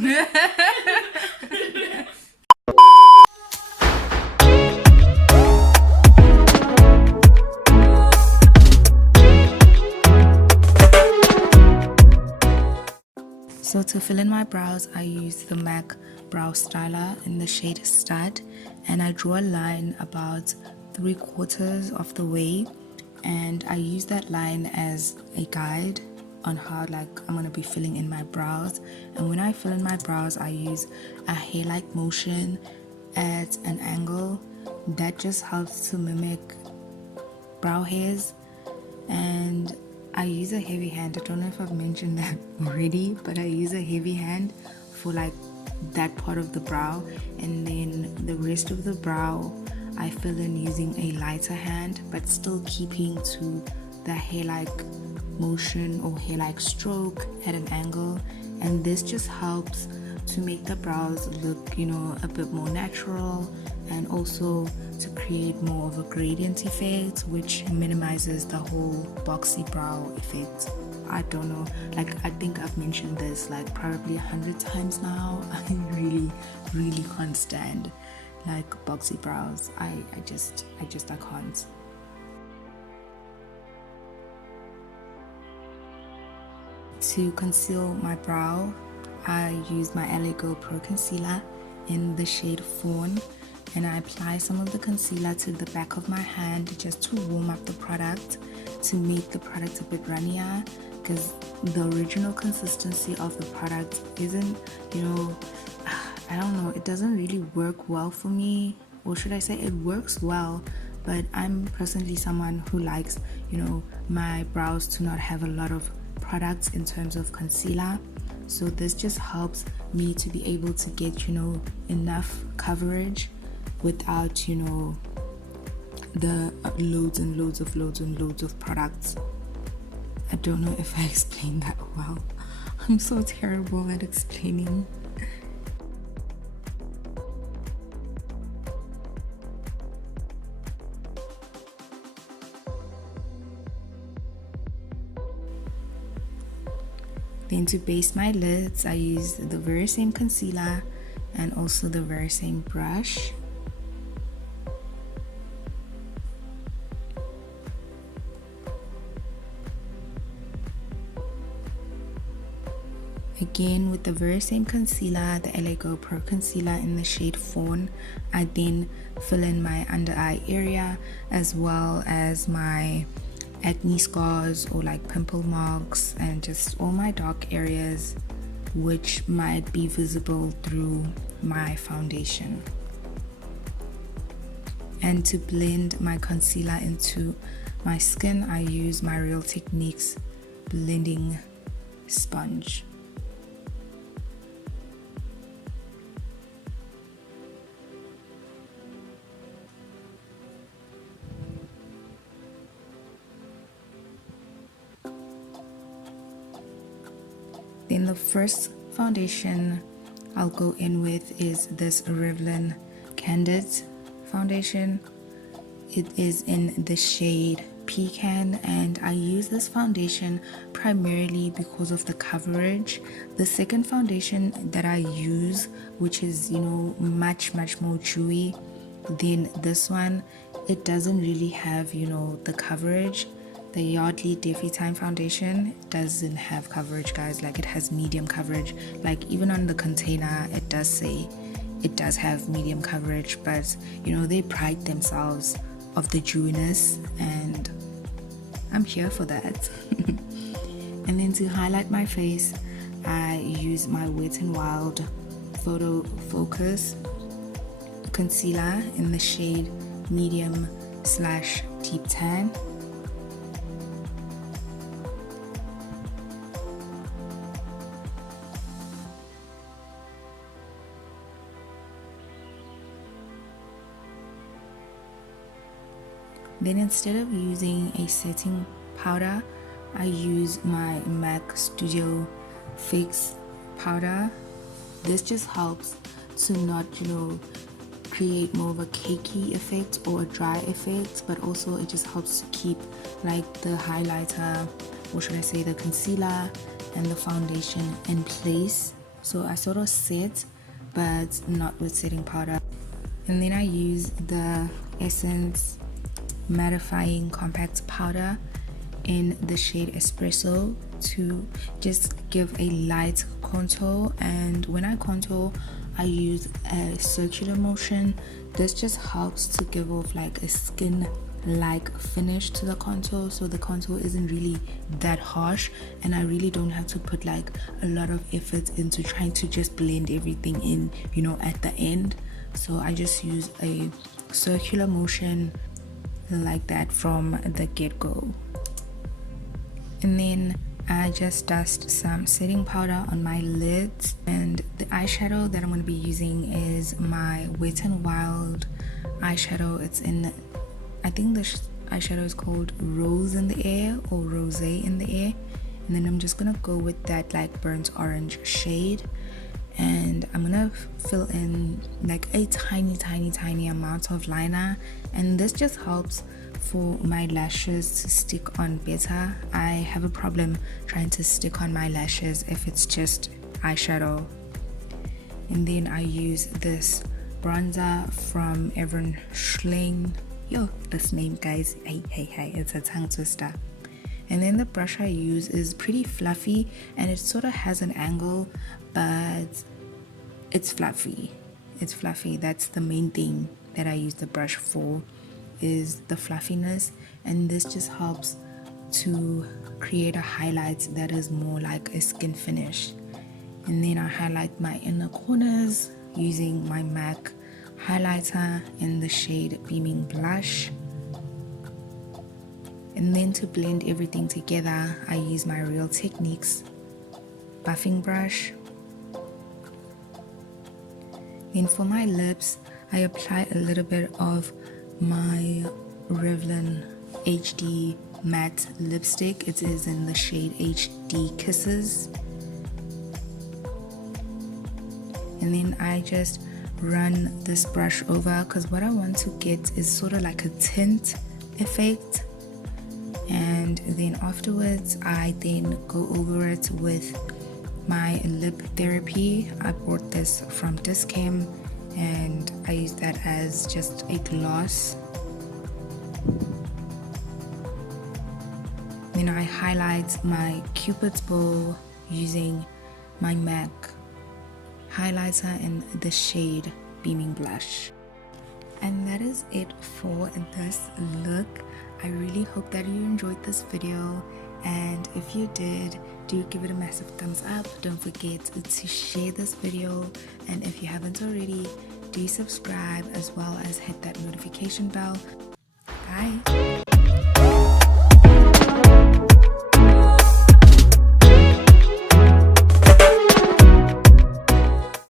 So to fill in my brows, I use the MAC Brow Styler in the shade Stud, and I draw a line about 3/4 of the way, and I use that line as a guide on how I'm going to be filling in my brows. And when I fill in my brows, I use a hair-like motion at an angle that just helps to mimic brow hairs. And I use a heavy hand. I don't know if I've mentioned that already, but I use a heavy hand for that part of the brow, and then the rest of the brow I fill in using a lighter hand, but still keeping to the hair-like motion or hair-like stroke at an angle. And this just helps to make the brows look, a bit more natural, and also to create more of a gradient effect, which minimizes the whole boxy brow effect. I don't know, I think I've mentioned this probably 100 times now. I really can't stand boxy brows. I can't. To conceal my brow, I use my LA Girl Pro Concealer in the shade Fawn, and I apply some of the concealer to the back of my hand just to warm up the product, to make the product a bit runnier, because the original consistency of the product isn't, I don't know, it doesn't really work well for me. Or should I say it works well, but I'm personally someone who likes, my brows to not have a lot of products in terms of concealer. So this just helps me to be able to get, enough coverage without, the loads and loads of products. I don't know if I explained that well. I'm so terrible at explaining. Then to base my lids, I use the very same concealer and also the very same brush. Again, with the very same concealer, the LA Girl Pro Concealer in the shade Fawn, I then fill in my under eye area as well as my acne scars or pimple marks and just all my dark areas which might be visible through my foundation. And to blend my concealer into my skin, I use my Real Techniques blending sponge. Then the first foundation I'll go in with is this Revlon Candid foundation. It is in the shade Pecan, and I use this foundation primarily because of the coverage. The second foundation that I use, which is much more dewy than this one, it doesn't really have the coverage. The Yardley Defy foundation doesn't have coverage, guys. It has medium coverage. Even on the container, it does say it does have medium coverage, but they pride themselves of the dewiness, and I'm here for that. And then to highlight my face, I use my Wet n Wild Photofocus concealer in the shade medium/deep tan. Then instead of using a setting powder, I use my MAC Studio Fix powder. This just helps to not, create more of a cakey effect or a dry effect, but also it just helps to keep the highlighter, or should I say the concealer and the foundation in place So I sort of set, but not with setting powder. And then I use the Essence Mattifying Compact Powder in the shade Espresso to just give a light contour. And when I contour, I use a circular motion. This just helps to give off like a skin like finish to the contour, so the contour isn't really that harsh, and I really don't have to put like a lot of effort into trying to just blend everything in, you know, at the end. So I just use a circular motion like that from the get-go. And then I just dust some setting powder on my lids, and the eyeshadow that I'm going to be using is my Wet n Wild eyeshadow. It's in, I think the eyeshadow is called Rose in the Air or Rose in the Air. And then I'm just gonna go with that like burnt orange shade, and I'm gonna fill in like a tiny amount of liner, and this just helps for my lashes to stick on better. I have a problem trying to stick on my lashes if it's just eyeshadow. And then I use this bronzer from Shlain. Yo, this name, guys, hey, it's a tongue twister. And then the brush I use is pretty fluffy, and it sort of has an angle, but it's fluffy. That's the main thing that I use the brush for, is the fluffiness, and this just helps to create a highlight that is more like a skin finish. And then I highlight my inner corners using my MAC highlighter in the shade Beaming Blush. And then to blend everything together, I use my Real Techniques buffing brush. Then for my lips, I apply a little bit of my Revlon HD matte lipstick. It is in the shade HD Kisses. And then I just run this brush over, because what I want to get is sort of like a tint effect. And then afterwards I then go over it with my lip therapy. I bought this from Dischem, and I use that as just a gloss. Then I highlight my Cupid's bow using my MAC highlighter in the shade Beaming Blush. And that is it for this look. I really hope that you enjoyed this video, and if you did, do give it a massive thumbs up. Don't forget to share this video, and if you haven't already, do subscribe as well as hit that notification bell. Bye.